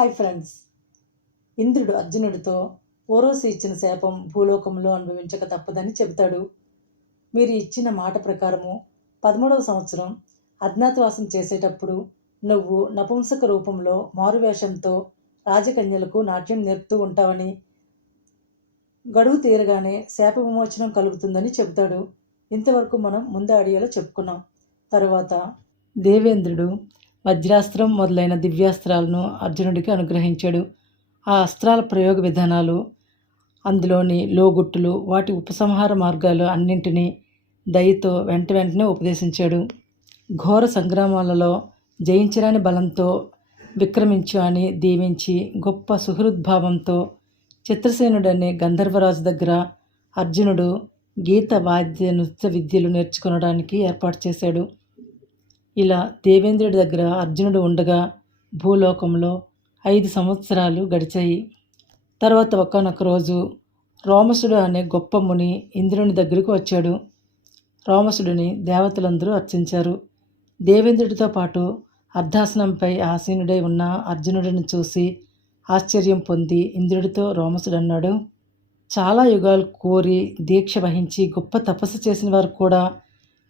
Hi friends. ఇంద్రుడు అర్జునుడితో ఓరోసి ఇచ్చిన శాపం భూలోకంలో అనుభవించక తప్పదని చెబుతాడు. మీరు ఇచ్చిన మాట ప్రకారము 13వ సంవత్సరం అజ్ఞాతవాసం చేసేటప్పుడు నువ్వు నపుంసక రూపంలో మారువేషంతో రాజకన్యలకు నాట్యం నేర్పుతూ ఉంటావని, గడువు తీరగానే శాప విమోచనం కలుగుతుందని చెబుతాడు. ఇంతవరకు మనం ముందు ఆడియోలో చెప్పుకున్నాం. తరువాత దేవేంద్రుడు వజ్రాస్త్రం మొదలైన దివ్యాస్త్రాలను అర్జునుడికి అనుగ్రహించాడు. ఆ అస్త్రాల ప్రయోగ విధానాలు, అందులోని లోగుట్టులు, వాటి ఉపసంహార మార్గాలు అన్నింటినీ దయతో వెంటనే ఉపదేశించాడు. ఘోర సంగ్రామాలలో జయించరాని బలంతో విక్రమించు అని దీవించి గొప్ప సుహృద్భావంతో చిత్రసేనుడనే గంధర్వరాజు దగ్గర అర్జునుడు గీత వాద్య నృత్య విద్యలు నేర్చుకొనడానికి ఏర్పాటు చేశాడు. ఇలా దేవేంద్రుడి దగ్గర అర్జునుడు ఉండగా భూలోకంలో 5 సంవత్సరాలు గడిచాయి. తర్వాత ఒకానొక రోజు రోమసుడు అనే గొప్ప ముని ఇంద్రుని దగ్గరకు వచ్చాడు. రోమసుడిని దేవతలందరూ అర్చించారు. దేవేంద్రుడితో పాటు అర్ధాసనంపై ఆసీనుడై ఉన్న అర్జునుడిని చూసి ఆశ్చర్యం పొంది ఇంద్రుడితో రోమసుడు అన్నాడు, చాలా యుగాలు కోరి దీక్ష వహించి గొప్ప తపస్సు చేసిన వారు కూడా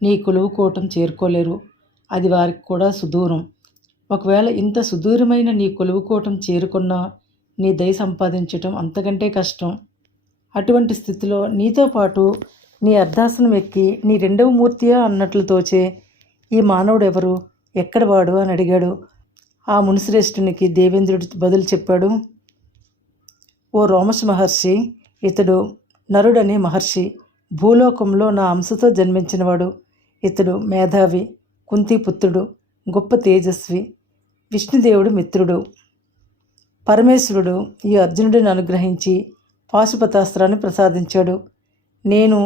నీ కొలువుకోవటం చేరుకోలేరు. అది వారికి కూడా సుదూరం. ఒకవేళ ఇంత సుదూరమైన నీ కొలువుకోవటం చేరుకున్నా నీ దయ సంపాదించటం అంతకంటే కష్టం. అటువంటి స్థితిలో నీతో పాటు నీ అర్ధాసనం ఎక్కి నీ రెండవ మూర్తియా అన్నట్లు తోచే ఈ మానవుడు ఎవరు, ఎక్కడవాడు అని అడిగాడు. ఆ మునిశ్రేష్ఠునికి దేవేంద్రుడు బదులు చెప్పాడు, ఓ రోమశ మహర్షి, ఇతడు నరుడనే మహర్షి. భూలోకంలో నా అంశతో జన్మించినవాడు. ఇతడు మేధావి, కుంతిపుత్రుడు, గొప్ప తేజస్వి, విష్ణుదేవుడు మిత్రుడు. పరమేశ్వరుడు ఈ అర్జునుడిని అనుగ్రహించి పాశుపతాస్త్రాన్ని ప్రసాదించాడు. నేను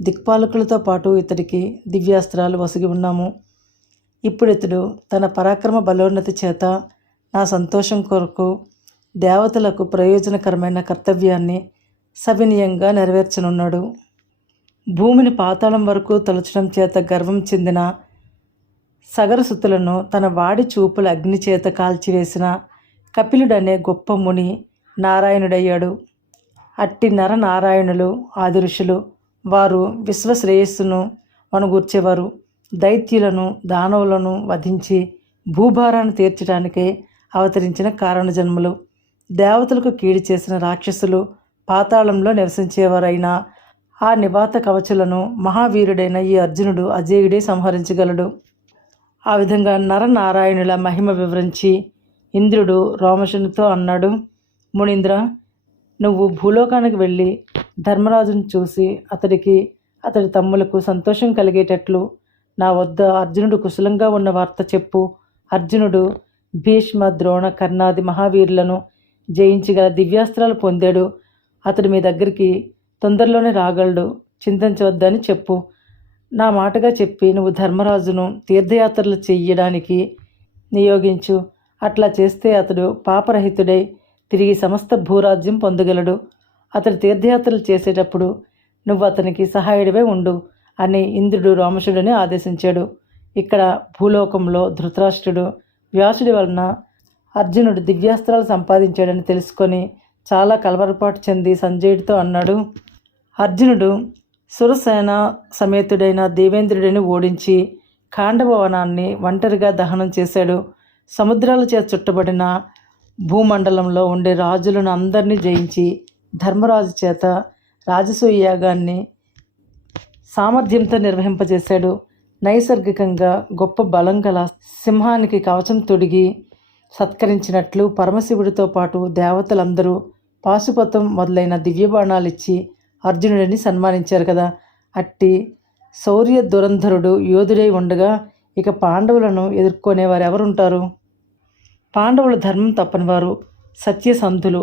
దిక్పాలకులతో పాటు ఇతడికి దివ్యాస్త్రాలు వసిగి ఉన్నాము. ఇప్పుడు ఇతడు తన పరాక్రమ బలోన్నతి చేత నా సంతోషం కొరకు దేవతలకు ప్రయోజనకరమైన కర్తవ్యాన్ని సవినయంగా నెరవేర్చనున్నాడు. భూమిని పాతాళం వరకు తలచడం చేత గర్వం చెందిన సగరసుతులను తన వాడి చూపుల అగ్ని చేత కాల్చివేసిన కపిలుడనే గొప్ప ముని నారాయణుడయ్యాడు. అట్టి నర నారాయణులు ఆది ఋషులు. వారు విశ్వశ్రేయస్సును వనగూర్చేవారు. దైత్యులను దానవులను వధించి భూభారాన్ని తీర్చడానికే అవతరించిన కారణజన్ములు. దేవతలకు కీడు చేసిన రాక్షసులు పాతాళంలో నివసించేవారైన ఆ నివాత కవచులను మహావీరుడైన ఈ అర్జునుడు అజేయుడే సంహరించగలడు. ఆ విధంగా నరనారాయణుల మహిమ వివరించి ఇంద్రుడు రోమశునితో అన్నాడు, మునీంద్ర, నువ్వు భూలోకానికి వెళ్ళి ధర్మరాజును చూసి అతడికి అతడి తమ్ములకు సంతోషం కలిగేటట్లు నా వద్ద అర్జునుడు కుశలంగా ఉన్న వార్త చెప్పు. అర్జునుడు భీష్మ, ద్రోణ, కర్ణాది మహావీరులను జయించగల దివ్యాస్త్రాలు పొందాడు. అతడు మీ దగ్గరికి తొందరలోనే రాగలడు. చింతించవద్దని చెప్పు. నా మాటగా చెప్పి నువ్వు ధర్మరాజును తీర్థయాత్రలు చెయ్యడానికి నియోగించు. అట్లా చేస్తే అతడు పాపరహితుడై తిరిగి సమస్త భూరాజ్యం పొందగలడు. అతడు తీర్థయాత్రలు చేసేటప్పుడు నువ్వు అతనికి సహాయుడివే ఉండు అని ఇంద్రుడు రోమశుడిని ఆదేశించాడు. ఇక్కడ భూలోకంలో ధృతరాష్ట్రుడు వ్యాసుడి వలన అర్జునుడు దివ్యాస్త్రాలు సంపాదించాడని తెలుసుకొని చాలా కలవరపాటు చెంది సంజయుడితో అన్నాడు, అర్జునుడు సురసేన సమేతుడైన దేవేంద్రుడిని ఓడించి ఖాండభవనాన్ని ఒంటరిగా దహనం చేశాడు. సముద్రాల చేత చుట్టబడిన భూమండలంలో ఉండే రాజులను అందరినీ జయించి ధర్మరాజు చేత రాజసూయ యాగాన్ని సామర్థ్యంతో నిర్వహింపజేశాడు. నైసర్గికంగా గొప్ప బలం గల సింహానికి కవచం తొడిగి సత్కరించినట్లు పరమశివుడితో పాటు దేవతలందరూ పాశుపతం మొదలైన దివ్యబాణాలిచ్చి అర్జునుడిని సన్మానించారు కదా. అట్టి శౌర్య దురంధరుడు యోధుడై ఉండగా ఇక పాండవులను ఎదుర్కొనేవారు ఎవరుంటారు? పాండవులు ధర్మం తప్పనివారు, సత్యసంధులు,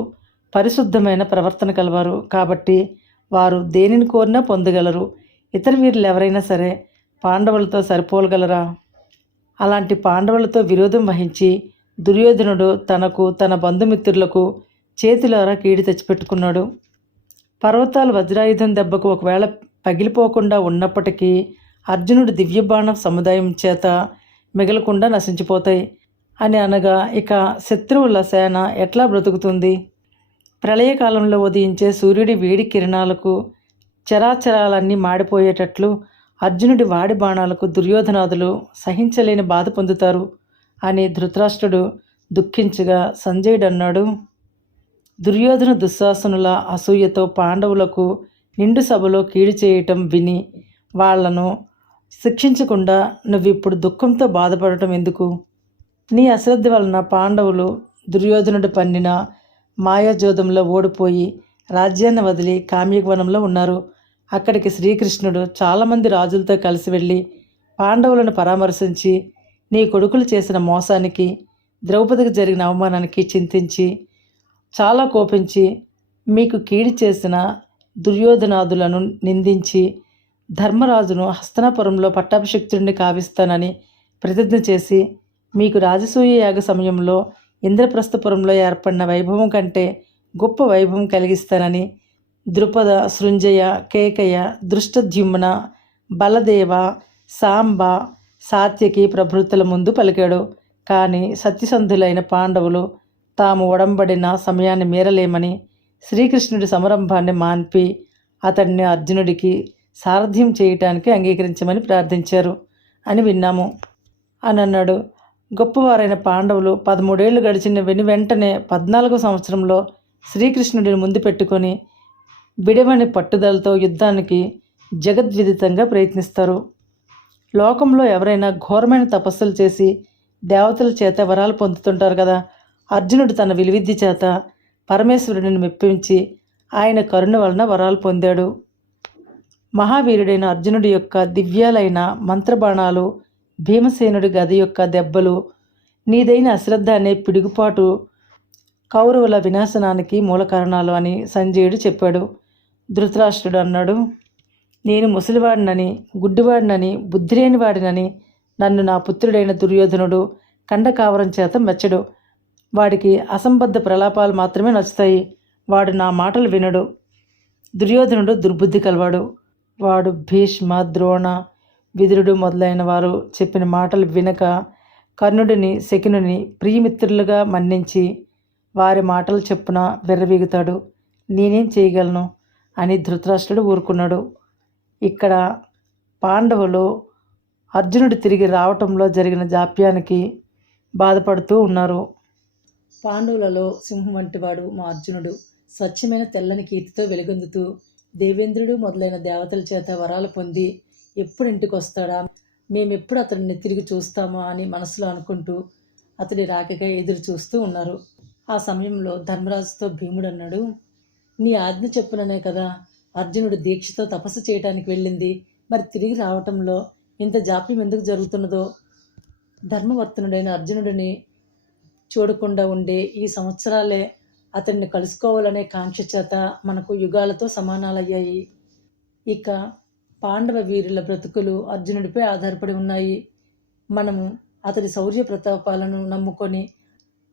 పరిశుద్ధమైన ప్రవర్తన కలవారు. కాబట్టి వారు దేనిని కోరినా పొందగలరు. ఇతర వీరులు ఎవరైనా సరే పాండవులతో సరిపోలగలరా? అలాంటి పాండవులతో విరోధం వహించి దుర్యోధనుడు తనకు తన బంధుమిత్రులకు చేతులారా కీడి తెచ్చిపెట్టుకున్నాడు. పర్వతాలు వజ్రాయుధం దెబ్బకు ఒకవేళ పగిలిపోకుండా ఉన్నప్పటికీ అర్జునుడు దివ్యబాణ సముదాయం చేత మిగలకుండా నశించిపోతాయి. అని అనగా ఇక శత్రువుల సేన ఎట్లా బ్రతుకుతుంది? ప్రళయకాలంలో ఉదయించే సూర్యుడి వేడి కిరణాలకు చరాచరాలన్నీ మాడిపోయేటట్లు అర్జునుడి వాడి బాణాలకు దుర్యోధనాదులు సహించలేని బాధ పొందుతారు అని ధృతరాష్ట్రుడు దుఃఖించగా సంజయుడు అన్నాడు, దుర్యోధన దుశ్శాసనుల అసూయతో పాండవులకు నిండు సభలో కీడు చేయటం విని వాళ్లను శిక్షించకుండా నువ్విప్పుడు దుఃఖంతో బాధపడటం ఎందుకు? నీ అశ్రద్ధ వలన పాండవులు దుర్యోధనుడు పన్నిన మాయాజోదంలో ఓడిపోయి రాజ్యాన్ని వదిలి కామ్యవనంలో ఉన్నారు. అక్కడికి శ్రీకృష్ణుడు చాలామంది రాజులతో కలిసి వెళ్ళి పాండవులను పరామర్శించి నీ కొడుకులు చేసిన మోసానికి, ద్రౌపదికి జరిగిన అవమానానికి చింతించి చాలా కోపించి మీకు కీడు చేసిన దుర్యోధనాదులను నిందించి ధర్మరాజును హస్తనాపురంలో పట్టాభిషిక్తుడిని కావిస్తానని ప్రతిజ్ఞ చేసి మీకు రాజసూయ యాగ సమయంలో ఇంద్రప్రస్థపురంలో ఏర్పడిన వైభవం కంటే గొప్ప వైభవం కలిగిస్తానని ద్రుపద, సృంజయ, కేకయ, దృష్టద్యుమ్న, బలదేవ, సాంబ, సాత్యకి ప్రభృతుల ముందు పలికాడు. కానీ సత్యసంధులైన పాండవులు తాము ఒడంబడిన సమయాన్ని మీరలేమని శ్రీకృష్ణుడి సంరంభాన్ని మాన్పి అతడిని అర్జునుడికి సారథ్యం చేయటానికి అంగీకరించమని ప్రార్థించారు అని విన్నాము అని అన్నాడు. గొప్పవారైన పాండవులు 13 ఏళ్ళు గడిచిన వెంటనే 14వ సంవత్సరంలో శ్రీకృష్ణుడిని ముందు పెట్టుకొని విడవని పట్టుదలతో యుద్ధానికి జగద్విదితంగా ప్రయత్నిస్తారు. లోకంలో ఎవరైనా ఘోరమైన తపస్సులు చేసి దేవతల చేత వరాలు పొందుతుంటారు కదా. అర్జునుడు తన విలువిద్య చేత పరమేశ్వరుడిని మెప్పించి ఆయన కరుణ వలన వరాలు పొందాడు. మహావీరుడైన అర్జునుడి యొక్క దివ్యాలైన మంత్రబాణాలు, భీమసేనుడి గద యొక్క దెబ్బలు, నీదైన అశ్రద్ధ అనే పిడుగుపాటు కౌరవుల వినాశనానికి మూల కారణాలు అని సంజయుడు చెప్పాడు. ధృతరాష్ట్రుడు అన్నాడు, నేను ముసలివాడినని, గుడ్డివాడినని, బుద్ధిలేని వాడినని నన్ను నా పుత్రుడైన దుర్యోధనుడు కండకావరం చేత మెచ్చడు. వాడికి అసంబద్ధ ప్రలాపాలు మాత్రమే నచ్చుతాయి. వాడు నా మాటలు వినడు. దుర్యోధనుడు దుర్బుద్ధి కలవాడు. వాడు భీష్మ, ద్రోణ, విదురుడు మొదలైన వారు చెప్పిన మాటలు వినక కర్ణుడిని, శకునిని ప్రియమిత్రులుగా మన్నించి వారి మాటలు చెప్పున వెర్రవీగుతాడు. నేనేం చేయగలను అని ధృతరాష్ట్రుడు ఊరుకున్నాడు. ఇక్కడ పాండవులు అర్జునుడు తిరిగి రావటంలో జరిగిన జాప్యానికి బాధపడుతూ ఉన్నారు. పాండవులలో సింహం వంటివాడు మా అర్జునుడు. స్వచ్ఛమైన తెల్లని కీర్తితో వెలుగొందుతూ దేవేంద్రుడు మొదలైన దేవతల చేత వరాలు పొంది ఎప్పుడు ఇంటికి వస్తాడా, మేమెప్పుడు అతడిని తిరిగి చూస్తామా అని మనసులో అనుకుంటూ అతడి రాకగా ఎదురు చూస్తూ ఉన్నారు. ఆ సమయంలో ధర్మరాజుతో భీముడు అన్నాడు, నీ ఆజ్ఞ చెప్పుననే కదా అర్జునుడు దీక్షతో తపస్సు చేయటానికి వెళ్ళింది. మరి తిరిగి రావటంలో ఇంత జాప్యం ఎందుకు జరుగుతున్నదో. ధర్మవర్తనుడైన అర్జునుడిని చూడకుండా ఉండే ఈ సంవత్సరాలే అతన్ని కలుసుకోవాలనే కాంక్ష చేత మనకు యుగాలతో సమానాలయ్యాయి. ఇక పాండవ వీరుల బ్రతుకులు అర్జునుడిపై ఆధారపడి ఉన్నాయి. మనము అతడి శౌర్య ప్రతాపాలను నమ్ముకొని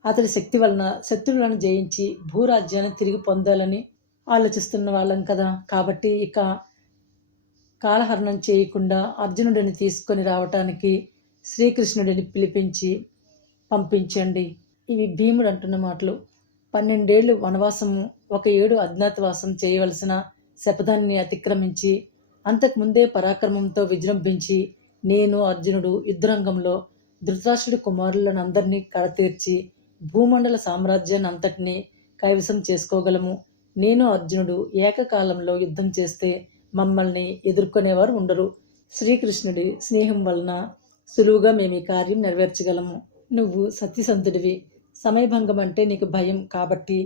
అతడి శక్తి వలన శత్రువులను జయించి భూరాజ్యాన్ని తిరిగి పొందాలని ఆలోచిస్తున్న వాళ్ళం కదా. కాబట్టి ఇక కాలహరణం చేయకుండా అర్జునుడిని తీసుకొని రావటానికి శ్రీకృష్ణుడిని పిలిపించి పంపించండి. ఇవి భీముడు అంటున్న మాటలు. 12 ఏళ్ళు వనవాసము, 1 ఏడు అజ్ఞాతవాసం చేయవలసిన శపథాన్ని అతిక్రమించి అంతకుముందే పరాక్రమంతో విజృంభించి నేను అర్జునుడు యుద్ధరంగంలో ధృతరాష్ట్రుడి కుమారులను అందరినీ కడతీర్చి భూమండల సామ్రాజ్యాన్ని అంతటినీ కైవసం చేసుకోగలము. నేను అర్జునుడు ఏకకాలంలో యుద్ధం చేస్తే మమ్మల్ని ఎదుర్కొనేవారు ఉండరు. శ్రీకృష్ణుడి స్నేహం వలన సులువుగా మేము ఈ కార్యం నెరవేర్చగలము. నువ్వు సత్యసంధుడివి. సమయభంగం అంటే నీకు భయం. కాబట్టి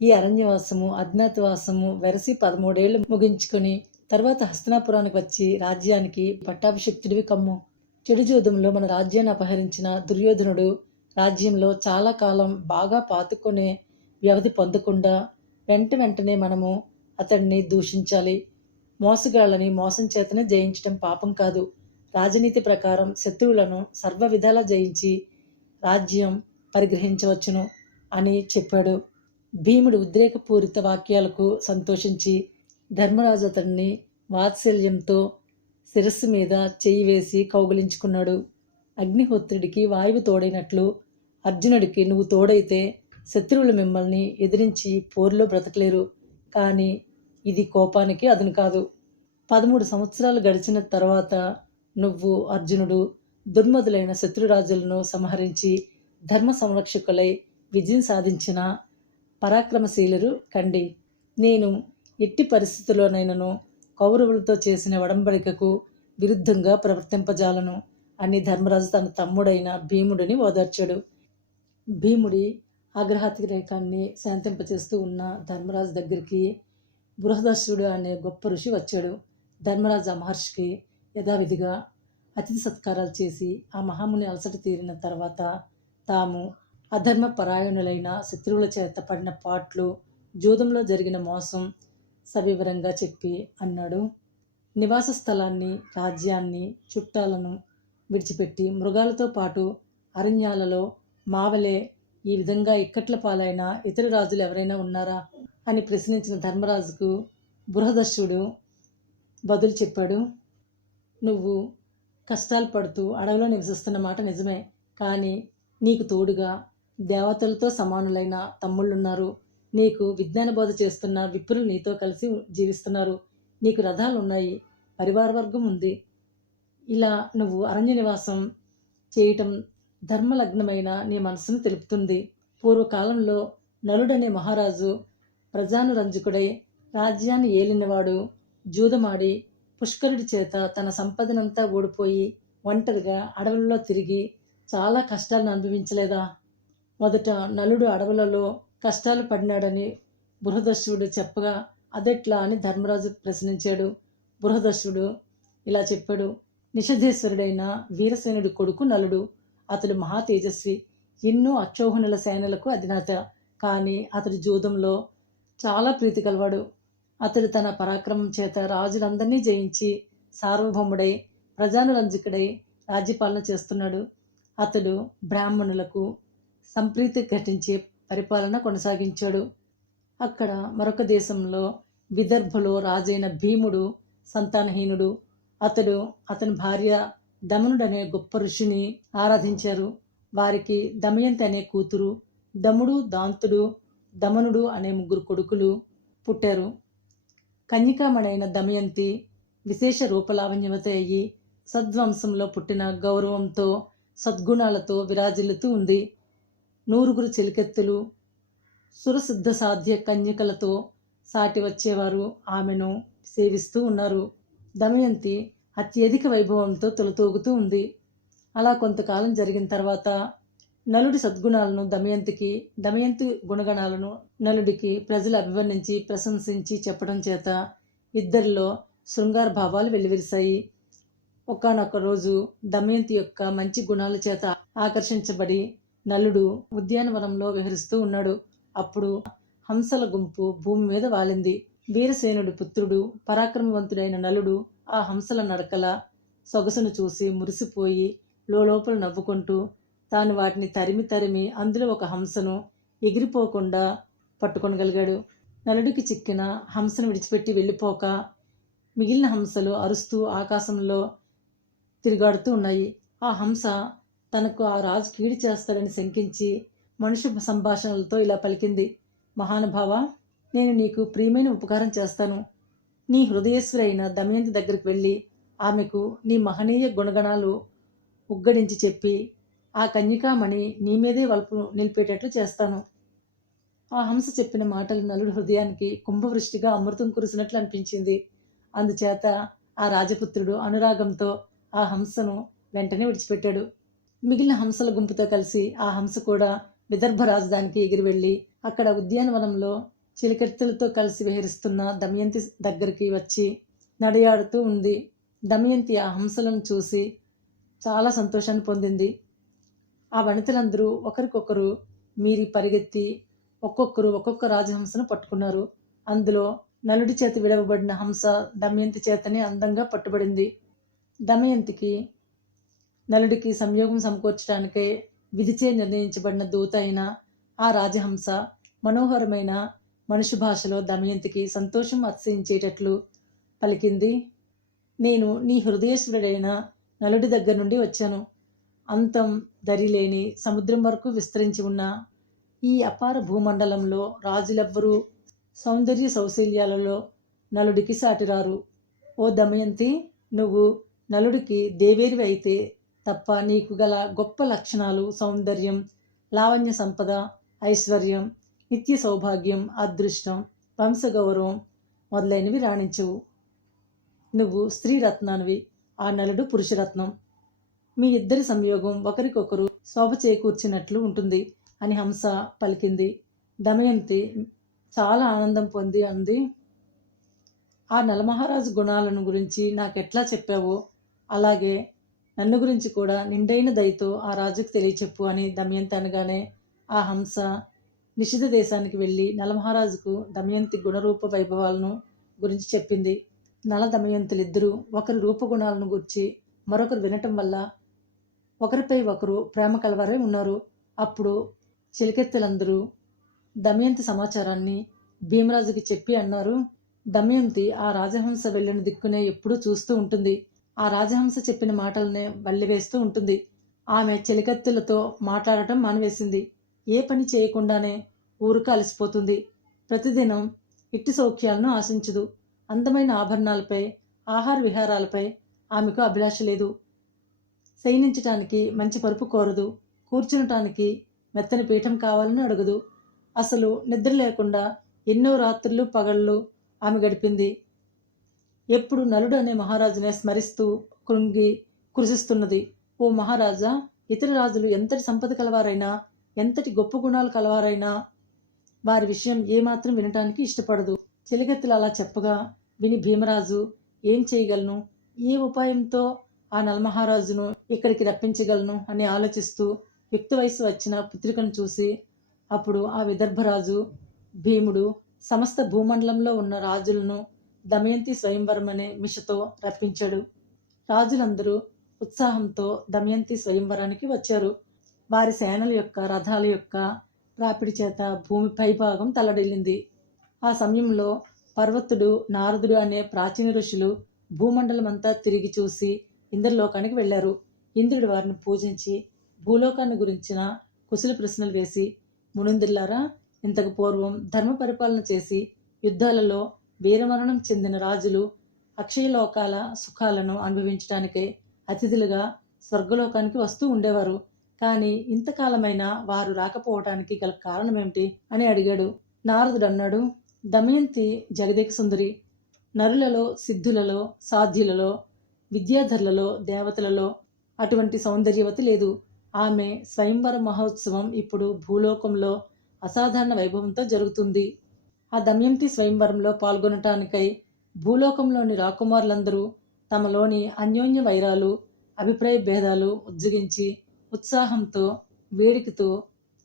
ఈ అరణ్యవాసము, అజ్ఞాతవాసము వెరసి 13 ఏళ్ళు ముగించుకొని తర్వాత హస్తనాపురానికి వచ్చి రాజ్యానికి పట్టాభిషిక్తుడివి కమ్ము. చెడు జూదంలో మన రాజ్యాన్ని అపహరించిన దుర్యోధనుడు రాజ్యంలో చాలా కాలం బాగా పాతుకునే వ్యవధి పొందకుండా వెంటనే మనము అతడిని దూషించాలి. మోసగాళ్ళని మోసం చేతనే జయించడం పాపం కాదు. రాజనీతి ప్రకారం శత్రువులను సర్వ విధాలా జయించి రాజ్యం పరిగ్రహించవచ్చును అని చెప్పాడు. భీముడు ఉద్రేకపూరిత వాక్యాలకు సంతోషించి ధర్మరాజు అతడిని వాత్సల్యంతో శిరస్సు మీద చెయ్యి వేసి కౌగిలించుకున్నాడు. అగ్నిహోత్రుడికి వాయువు తోడైనట్లు అర్జునుడికి నువ్వు తోడైతే శత్రువులు మిమ్మల్ని ఎదిరించి పోరులో బ్రతకలేరు. కానీ ఇది కోపానికి అదును కాదు. 13 సంవత్సరాలు గడిచిన తర్వాత నువ్వు అర్జునుడు దుర్మదులైన శత్రురాజులను సంహరించి ధర్మ సంరక్షకులై విజయం సాధించిన పరాక్రమశీలురు కండి. నేను ఎట్టి పరిస్థితుల్లోనైనను కౌరవులతో చేసిన ఒడంబడికకు విరుద్ధంగా ప్రవర్తింపజాలను అని ధర్మరాజు తన తమ్ముడైన భీముడిని ఓదార్చాడు. భీముడి ఆగ్రహాతిరేకాన్ని శాంతింపచేస్తూ ఉన్న ధర్మరాజు దగ్గరికి బృహదర్శుడు అనే గొప్ప ఋషి వచ్చాడు. ధర్మరాజు మహర్షికి యథావిధిగా అతిథి సత్కారాలు చేసి ఆ మహాముని అలసట తీరిన తర్వాత తాము అధర్మ పరాయణులైన శత్రువుల చేత పడిన పాట్లు, జూదంలో జరిగిన మోసం సవివరంగా చెప్పి అన్నాడు. నివాస స్థలాన్ని, రాజ్యాన్ని, చుట్టాలను విడిచిపెట్టి మృగాలతో పాటు అరణ్యాలలో మావలే ఈ విధంగా ఇక్కట్ల పాలైన ఇతర రాజులు ఎవరైనా ఉన్నారా అని ప్రశ్నించిన ధర్మరాజుకు బృహదర్శుడు బదులు చెప్పాడు. నువ్వు కష్టాలు పడుతూ అడవిలో నివసిస్తున్న మాట నిజమే, కానీ నీకు తోడుగా దేవతలతో సమానులైన తమ్ముళ్ళున్నారు. నీకు విజ్ఞాన బోధ చేస్తున్న విప్రులు నీతో కలిసి జీవిస్తున్నారు. నీకు రథాలు ఉన్నాయి, పరివార వర్గం ఉంది. ఇలా నువ్వు అరణ్య నివాసం చేయటం ధర్మలగ్నమైన నీ మనసును తెలుపుతుంది. పూర్వకాలంలో నలుడనే మహారాజు ప్రజానురంజకుడై రాజ్యాన్ని ఏలినవాడు జూదమాడి పుష్కరుడి చేత తన సంపదనంతా ఓడిపోయి ఒంటరిగా అడవులలో తిరిగి చాలా కష్టాలను అనుభవించలేదా? మొదట నలుడు అడవులలో కష్టాలు పడినాడని బృహదర్శుడు చెప్పగా అదెట్లా అని ధర్మరాజు ప్రశ్నించాడు. బృహదర్శుడు ఇలా చెప్పాడు. నిషధేశ్వరుడైన వీరసేనుడి కొడుకు నలుడు. అతడు మహా తేజస్వి, ఎన్నో అక్షౌహిణుల సేనలకు అధినేత. కానీ అతడు జూదంలో చాలా ప్రీతి కలవాడు. అతడు తన పరాక్రమం చేత రాజులందరినీ జయించి సార్వభౌముడై ప్రజానురంజకుడై రాజ్యపాలన చేస్తున్నాడు. అతడు బ్రాహ్మణులకు సంప్రీతి ఘటించే పరిపాలన కొనసాగించాడు. అక్కడ మరొక దేశంలో విదర్భలో రాజైన భీముడు సంతానహీనుడు. అతడు అతని భార్య దమనుడనే గొప్ప ఋషిని ఆరాధించారు. వారికి దమయంతి అనే కూతురు, దముడు, దాంతుడు, దమనుడు అనే 3 కొడుకులు పుట్టారు. కన్యకామణైన దమయంతి విశేష రూపలావణ్యవతి అయ్యి సద్వంశంలో పుట్టిన గౌరవంతో సద్గుణాలతో విరాజిల్లుతూ ఉంది. 100 చెలికెత్తులు, సురసిద్ధ సాధ్య కన్యకలతో సాటి వచ్చేవారు ఆమెను సేవిస్తూ ఉన్నారు. దమయంతి అత్యధిక వైభవంతో తొలతూగుతూ ఉంది. అలా కొంతకాలం జరిగిన తర్వాత నలుడి సద్గుణాలను దమయంతికి, దమయంతి గుణగణాలను నలుడికి ప్రజలు అభివర్ణించి ప్రశంసించి చెప్పడం చేత ఇద్దరిలో శృంగార భావాలు వెల్లివిరిశాయి. ఒకానొక రోజు దమయంతి యొక్క మంచి గుణాల చేత ఆకర్షించబడి నలుడు ఉద్యానవనంలో విహరిస్తూ ఉన్నాడు. అప్పుడు హంసల గుంపు భూమి మీద వాలింది. వీరసేనుడి పుత్రుడు పరాక్రమవంతుడైన నలుడు ఆ హంసల నడకల సొగసును చూసి మురిసిపోయి లోపల నవ్వుకుంటూ తాను వాటిని తరిమి తరిమి అందులో ఒక హంసను ఎగిరిపోకుండా పట్టుకొనగలిగాడు. నలుడికి చిక్కిన హంసను విడిచిపెట్టి వెళ్ళిపోక మిగిలిన హంసలు అరుస్తూ ఆకాశంలో తిరుగాడుతూ ఉన్నాయి. ఆ హంస తనకు ఆ రాజు కీడు చేస్తాడని శంకించి మనుష్య సంభాషణలతో ఇలా పలికింది. మహానుభావ, నేను నీకు ప్రియమైన ఉపకారం చేస్తాను. నీ హృదయేశ్వరైన దమయంతి దగ్గరికి వెళ్ళి ఆమెకు నీ మహనీయ గుణగణాలు ఉగ్గడించి చెప్పి ఆ కన్యకామణి నీ మీదే వలుపు నిలిపేటట్లు చేస్తాను. ఆ హంస చెప్పిన మాటలు నలుడి హృదయానికి కుంభవృష్టిగా అమృతం కురిసినట్లు అనిపించింది. అందుచేత ఆ రాజపుత్రుడు అనురాగంతో ఆ హంసను వెంటనే విడిచిపెట్టాడు. మిగిలిన హంసల గుంపుతో కలిసి ఆ హంస కూడా విదర్భ రాజధానికి ఎగిరి వెళ్ళి అక్కడ ఉద్యానవనంలో చిలికెత్తులతో కలిసి విహరిస్తున్న దమయంతి దగ్గరికి వచ్చి నడయాడుతూ ఉంది. దమయంతి ఆ హంసలను చూసి చాలా సంతోషాన్ని పొందింది. ఆ వనితలందరూ ఒకరికొకరు మీరి పరిగెత్తి ఒక్కొక్కరు ఒక్కొక్క రాజహంసను పట్టుకున్నారు. అందులో నలుడి చేత విడవబడిన హంస దమయంతి చేతనే అందంగా పట్టుబడింది. దమయంతికి నలుడికి సంయోగం సమకూర్చడానికే విధిచే నిర్ణయించబడిన దూత అయిన ఆ రాజహంస మనోహరమైన మనుషు భాషలో దమయంతికి సంతోషం అతిశయించేటట్లు పలికింది. నేను నీ హృదయేశ్వరుడైన నలుడి దగ్గర నుండి వచ్చాను. అంతం దరిలేని సముద్రం వరకు విస్తరించి ఉన్న ఈ అపార భూమండలంలో రాజులెవ్వరూ సౌందర్య సౌశల్యాలలో నలుడికి సాటిరారు. ఓ దమయంతి, నువ్వు నలుడికి దేవేరివి అయితే తప్ప నీకు గల గొప్ప లక్షణాలు, సౌందర్యం, లావణ్య సంపద, ఐశ్వర్యం, నిత్య సౌభాగ్యం, అదృష్టం, వంశగౌరవం మొదలైనవి రాణించవు. నువ్వు స్త్రీరత్నానివి, ఆ నలుడు పురుషరత్నం. మీ ఇద్దరి సంయోగం ఒకరికొకరు శోభ చేకూర్చినట్లు ఉంటుంది అని హంస పలికింది. దమయంతి చాలా ఆనందం పొంది అంది, ఆ నలమహారాజు గుణాలను గురించి నాకెట్లా చెప్పావో అలాగే నన్ను గురించి కూడా నిండైన దయతో ఆ రాజుకు తెలియచెప్పు అని దమయంతి అనగానే ఆ హంస నిషిద్ధ దేశానికి వెళ్ళి నలమహారాజుకు దమయంతి గుణరూప వైభవాలను గురించి చెప్పింది. నల దమయంతులిద్దరూ ఒకరి రూపగుణాలను గురించి మరొకరు వినటం వల్ల ఒకరిపై ఒకరు ప్రేమ కలవారై ఉన్నారు. అప్పుడు చిలికెత్తెలందరూ దమయంతి సమాచారాన్ని భీమరాజుకి చెప్పి అన్నారు, దమయంతి ఆ రాజహంస వెళ్ళిన దిక్కునే ఎప్పుడూ చూస్తూ ఉంటుంది. ఆ రాజహంస చెప్పిన మాటలనే వల్లివేస్తూ ఉంటుంది. ఆమె చెలికత్తెలతో మాట్లాడటం మానివేసింది. ఏ పని చేయకుండానే ఊరుకు అలసిపోతుంది. ప్రతిదినం ఇట్టి సౌఖ్యాలను ఆశించదు. అందమైన ఆభరణాలపై, ఆహార విహారాలపై ఆమెకు అభిలాష లేదు. శయనించటానికి మంచి పరుపు కోరదు. కూర్చునటానికి మెత్తని పీఠం కావాలని అడగదు. అసలు నిద్ర లేకుండా ఎన్నో రాత్రులు పగళ్ళు ఆమె గడిపింది. ఎప్పుడు నలుడు అనే మహారాజునే స్మరిస్తూ కృంగి కృషిస్తున్నది. ఓ మహారాజా, ఇతర రాజులు ఎంతటి సంపద కలవారైనా, ఎంతటి గొప్ప గుణాలు కలవారైనా వారి విషయం ఏమాత్రం వినటానికి ఇష్టపడదు. చెలికత్తెలు అలా చెప్పగా విని భీమరాజు ఏం చేయగలను, ఏ ఉపాయంతో ఆ నలమహారాజును ఇక్కడికి రప్పించగలను అని ఆలోచిస్తూ యుక్త వయసు వచ్చిన పుత్రికను చూసి అప్పుడు ఆ విదర్భరాజు భీముడు సమస్త భూమండలంలో ఉన్న రాజులను దమయంతి స్వయంవరం అనే మిషతో రప్పించాడు. రాజులందరూ ఉత్సాహంతో దమయంతి స్వయంవరానికి వచ్చారు. వారి సేనల యొక్క రథాల యొక్క రాపిడి చేత భూమి పైభాగం తల్లడిల్లింది. ఆ సమయంలో పర్వతుడు, నారదుడు అనే ప్రాచీన ఋషులు భూమండలమంతా తిరిగి చూసి ఇంద్రలోకానికి వెళ్లారు. ఇంద్రుడు వారిని పూజించి భూలోకాన్ని గురించిన కుశల ప్రశ్నలు వేసి, మునుందిల్లారా, ఇంతకు పూర్వం ధర్మ పరిపాలన చేసి యుద్ధాలలో వీరమరణం చెందిన రాజులు అక్షయలోకాల సుఖాలను అనుభవించడానికే అతిథులుగా స్వర్గలోకానికి వస్తూ ఉండేవారు. కానీ ఇంతకాలమైనా వారు రాకపోవటానికి గల కారణమేమిటి అని అడిగాడు. నారదుడు అన్నాడు, దమయంతి జగదేక సుందరి. నరులలో, సిద్ధులలో, సాధ్యులలో, విద్యాధరులలో, దేవతలలో అటువంటి సౌందర్యవతి లేదు. ఆమె స్వయంవర మహోత్సవం ఇప్పుడు భూలోకంలో అసాధారణ వైభవంతో జరుగుతుంది. ఆ దమయంతి స్వయంవరంలో పాల్గొనటానికై భూలోకంలోని రాకుమారులందరూ తమలోని అన్యోన్య వైరాలు, అభిప్రాయ భేదాలు ఉజ్జగించి ఉత్సాహంతో, వేడికతో,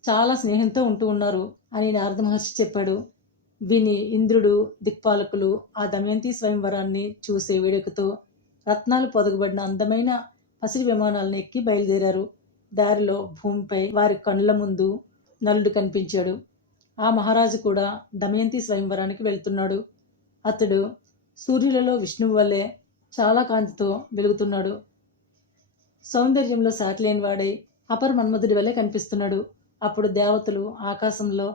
చాలా స్నేహంతో ఉంటూ ఉన్నారు అని నారద మహర్షి చెప్పాడు. విని ఇంద్రుడు, దిక్పాలకులు ఆ దమయంతి స్వయంవరాన్ని చూసే వేడుకతో రత్నాలు పొదగబడిన అందమైన పసిడి విమానాలను ఎక్కి బయలుదేరారు. దారిలో భూమిపై వారి కళ్ళ ముందు నలుడు కనిపించాడు. ఆ మహారాజు కూడా దమయంతి స్వయంవరానికి వెళ్తున్నాడు. అతడు సూర్యులలో విష్ణువు వల్లే చాలా కాంతితో వెలుగుతున్నాడు. సౌందర్యంలో సాటిలేని వాడై అపర మన్మధుడి వల్లే కనిపిస్తున్నాడు. అప్పుడు దేవతలు ఆకాశంలో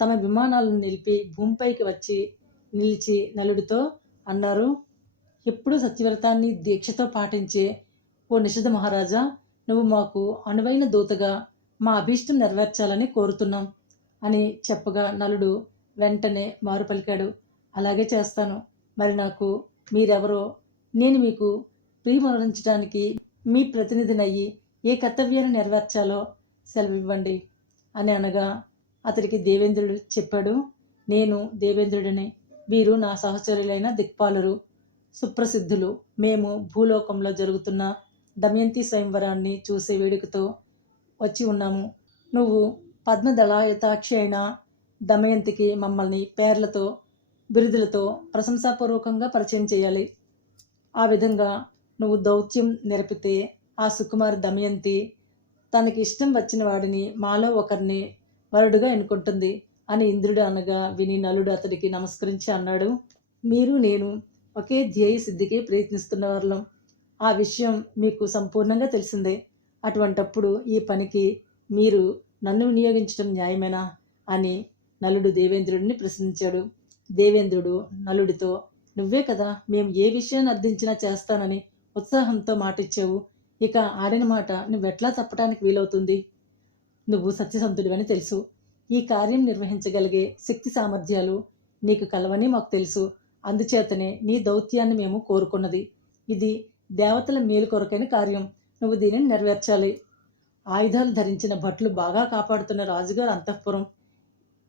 తమ విమానాలను నిలిపి భూమిపైకి వచ్చి నిలిచి నలుడితో అన్నారు, ఎప్పుడు సత్యవ్రతాన్ని దీక్షతో పాటించే ఓ నిషిద్ధ మహారాజా, నువ్వు మాకు అనువైన దూతగా మా అభీష్టం నెరవేర్చాలని కోరుతున్నాం అని చెప్పగా నలుడు వెంటనే మారు పలికాడు. అలాగే చేస్తాను. మరి నాకు మీరెవరో, నేను మీకు ప్రియమరించడానికి మీ ప్రతినిధినయ్యి ఏ కర్తవ్యాన్ని నెరవేర్చాలో సెలవివ్వండి అని అనగా అతడికి దేవేంద్రుడు చెప్పాడు, నేను దేవేంద్రుడిని. వీరు నా సహచరులైన దిక్పాలురు, సుప్రసిద్ధులు. మేము భూలోకంలో జరుగుతున్న దమయంతి స్వయంవరాన్ని చూసే వేడుకతో వచ్చి ఉన్నాము. నువ్వు పద్మదళాయతాక్షి అయిన దమయంతికి మమ్మల్ని పేర్లతో, బిరుదులతో ప్రశంసాపూర్వకంగా పరిచయం చేయాలి. ఆ విధంగా నువ్వు దౌత్యం నిరపితే ఆ సుకుమారి దమయంతి తనకి ఇష్టం వచ్చిన వాడిని మాలో ఒకరిని వరుడుగా ఎన్నుకుంటుంది అని ఇంద్రుడు అనగా విని నలుడు అతడికి నమస్కరించి అన్నాడు, మీరు నేను ఒకే ధ్యేయ సిద్ధికి ప్రయత్నిస్తున్న వాళ్ళం. ఆ విషయం మీకు సంపూర్ణంగా తెలిసిందే. అటువంటప్పుడు ఈ పనికి మీరు నన్ను వినియోగించడం న్యాయమేనా అని నలుడు దేవేంద్రుడిని ప్రశ్నించాడు. దేవేంద్రుడు నలుడితో, నువ్వే కదా మేము ఏ విషయాన్ని అర్థించినా చేస్తానని ఉత్సాహంతో మాటిచ్చావు. ఇక ఆడిన మాట నువ్వెట్లా తప్పటానికి వీలవుతుంది? నువ్వు సత్యసంధుడివని తెలుసు. ఈ కార్యం నిర్వహించగలిగే శక్తి సామర్థ్యాలు నీకు కలవని మాకు తెలుసు. అందుచేతనే నీ దౌత్యాన్ని మేము కోరుకున్నది. ఇది దేవతల మేలు కొరకైన కార్యం. నువ్వు దీనిని నెరవేర్చాలి. ఆయుధాలు ధరించిన భట్లు బాగా కాపాడుతున్న రాజుగారు అంతఃపురం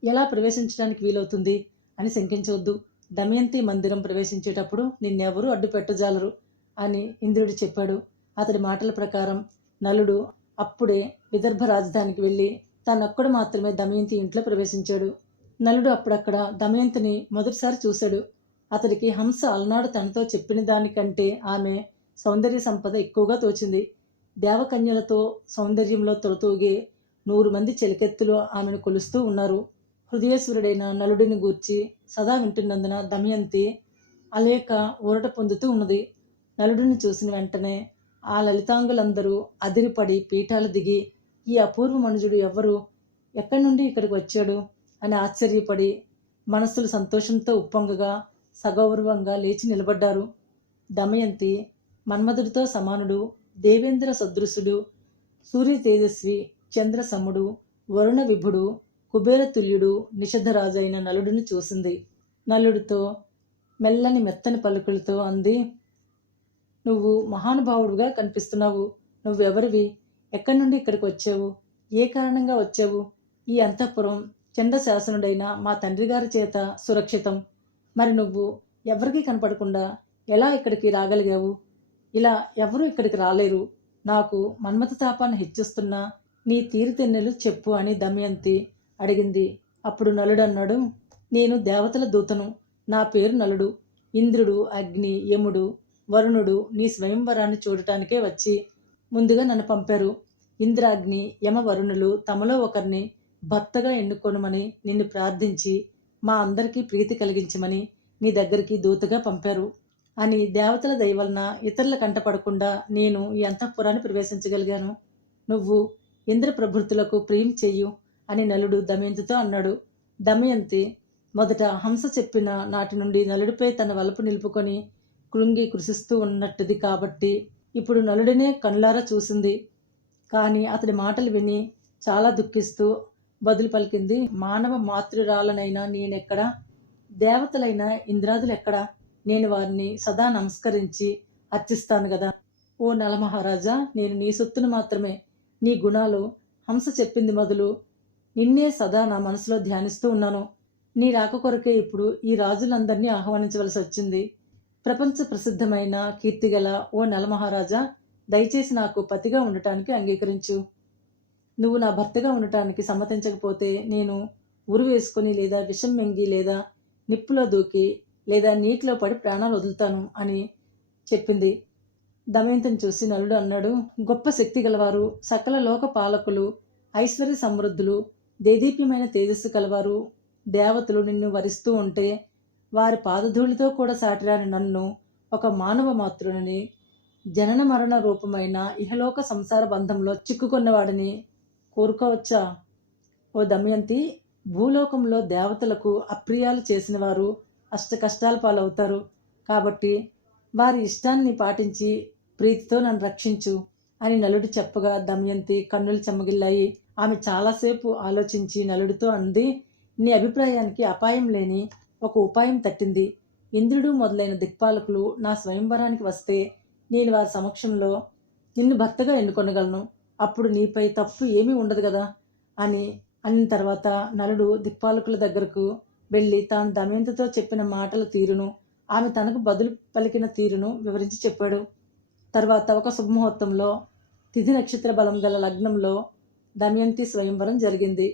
ఎలా ప్రవేశించడానికి వీలవుతుంది అని శంకించవద్దు. దమయంతి మందిరం ప్రవేశించేటప్పుడు నిన్నెవరూ అడ్డు పెట్టజాలరు అని ఇంద్రుడు చెప్పాడు. అతడి మాటల ప్రకారం నలుడు అప్పుడే విదర్భ రాజధానికి వెళ్ళి తనొక్కడు మాత్రమే దమయంతి ఇంట్లో ప్రవేశించాడు. నలుడు అప్పుడక్కడ దమయంతిని మొదటిసారి చూశాడు. అతడికి హంస అలనాడు తనతో చెప్పిన దానికంటే ఆమె సౌందర్య సంపద ఎక్కువగా తోచింది. దేవకన్యలతో సౌందర్యంలో తొలతూగే 100 మంది చెలికెత్తులు ఆమెను కొలుస్తూ ఉన్నారు. హృదయేశ్వరుడైన నలుడిని గూర్చి సదా వింటున్నందున దమయంతి అలేక ఊరట పొందుతూ ఉన్నది. నలుడిని చూసిన వెంటనే ఆ లలితాంగులందరూ అదిరిపడి పీఠాలు దిగి, ఈ అపూర్వ మనుజుడు ఎవ్వరు, ఎక్కడి నుండి ఇక్కడికి వచ్చాడు అని ఆశ్చర్యపడి మనస్సులు సంతోషంతో ఉప్పొంగగా సగౌరవంగా లేచి నిలబడ్డారు. దమయంతి మన్మధుడితో సమానుడు, దేవేంద్ర సదృశుడు, సూర్య తేజస్వి, చంద్రసముడు, వరుణ విభుడు, కుబేర తుల్యుడు, నిషధరాజు అయిన నలుడిని చూసింది. నలుడితో మెల్లని మెత్తని పలుకులతో అంది, నువ్వు మహానుభావుడుగా కనిపిస్తున్నావు. నువ్వెవరివి? ఎక్కడి నుండి ఇక్కడికి వచ్చావు? ఏ కారణంగా వచ్చావు? ఈ అంతఃపురం చండశాసనుడైన మా తండ్రి గారి చేత సురక్షితం. మరి నువ్వు ఎవరికీ కనపడకుండా ఎలా ఇక్కడికి రాగలిగావు? ఇలా ఎవరూ ఇక్కడికి రాలేరు. నాకు మన్మథ తాపాన్ని హెచ్చిస్తున్నా నీ తీరుతెన్నెలు చెప్పు అని దమయంతి అడిగింది. అప్పుడు నలుడు అన్నాడు, నేను దేవతల దూతను. నా పేరు నలుడు. ఇంద్రుడు, అగ్ని, యముడు, వరుణుడు నీ స్వయంవరాన్ని చూడటానికే వచ్చి ముందుగా నన్ను పంపారు. ఇంద్రాగ్ని, యమ, వరుణులు తమలో ఒకరిని భర్తగా ఎన్నుకోనమని నిన్ను ప్రార్థించి మా అందరికీ ప్రీతి కలిగించమని నీ దగ్గరికి దూతగా పంపారు అని దేవతల దయ వలన ఇతరుల కంటపడకుండా నేను ఈ అంతఃపురాన్ని ప్రవేశించగలిగాను. నువ్వు ఇంద్ర ప్రభృతులకు ప్రియం చెయ్యు అని నలుడు దమయంతితో అన్నాడు. దమయంతి మొదట హంస చెప్పిన నాటి నుండి నలుడిపై తన వలపు నిలుపుకొని కృంగి కృషిస్తూ ఉన్నట్టుది కాబట్టి ఇప్పుడు నలుడినే కనులారా చూసింది. కానీ అతడి మాటలు విని చాలా దుఃఖిస్తూ బదులు పలికింది, మానవ మాతృరాలనైనా నేనెక్కడా? దేవతలైన ఇంద్రాదులు ఎక్కడా? నేను వారిని సదా నమస్కరించి అర్చిస్తాను కదా. ఓ నలమహారాజా, నేను నీ సొత్తును మాత్రమే. నీ గుణాలు హంస చెప్పింది మొదలు నిన్నే సదా నా మనసులో ధ్యానిస్తూ ఉన్నాను. నీ రాక కొరకే ఇప్పుడు ఈ రాజులందరినీ ఆహ్వానించవలసి వచ్చింది. ప్రపంచ ప్రసిద్ధమైన కీర్తిగల ఓ నలమహారాజా, దయచేసి నాకు పతిగా ఉండటానికి అంగీకరించు. నువ్వు నా భర్తగా ఉండటానికి సమ్మతించకపోతే నేను ఉరి వేసుకొని లేదా విషం మింగి లేదా నిప్పులో దూకి లేదా నీటిలో పడి ప్రాణాలు వదులుతాను అని చెప్పింది. దమయంతిని చూసి నలుడు అన్నాడు, గొప్ప శక్తి గలవారు, సకల లోక పాలకులు, ఐశ్వర్య సమృద్ధులు, దేదీప్యమైన తేజస్సు కలవారు దేవతలు నిన్ను వరిస్తూ ఉంటే వారి పాదధూళితో కూడా సాటిరాని నన్ను, ఒక మానవ మాతృని, జనన మరణ రూపమైన ఇహలోక సంసార బంధంలో చిక్కుకున్నవాడిని కోరుకోవచ్చా? ఓ దమయంతి, భూలోకంలో దేవతలకు అప్రియాలు చేసిన వారు అష్ట కష్టాల పాలవుతారు. కాబట్టి వారి ఇష్టాన్ని పాటించి ప్రీతితో నన్ను రక్షించు అని నలుడు చెప్పగా దమయంతి కన్నులు చెమ్మగిల్లాయి. ఆమె చాలాసేపు ఆలోచించి నలుడితో అంది, నీ అభిప్రాయానికి అపాయం లేని ఒక ఉపాయం తట్టింది. ఇంద్రుడు మొదలైన దిక్పాలకులు నా స్వయంవరానికి వస్తే నేను వారి సమక్షంలో నిన్ను భర్తగా ఎన్నుకొనగలను. అప్పుడు నీపై తప్పు ఏమీ ఉండదు కదా అని అన్న తర్వాత నలుడు దిక్పాలకుల దగ్గరకు వెళ్ళి తాను దమయంతితో చెప్పిన మాటల తీరును, ఆమె తనకు బదులు పలికిన తీరును వివరించి చెప్పాడు. తర్వాత ఒక శుభముహూర్తంలో తిథి నక్షత్ర బలం గల లగ్నంలో దమయంతి స్వయంవరం జరిగింది.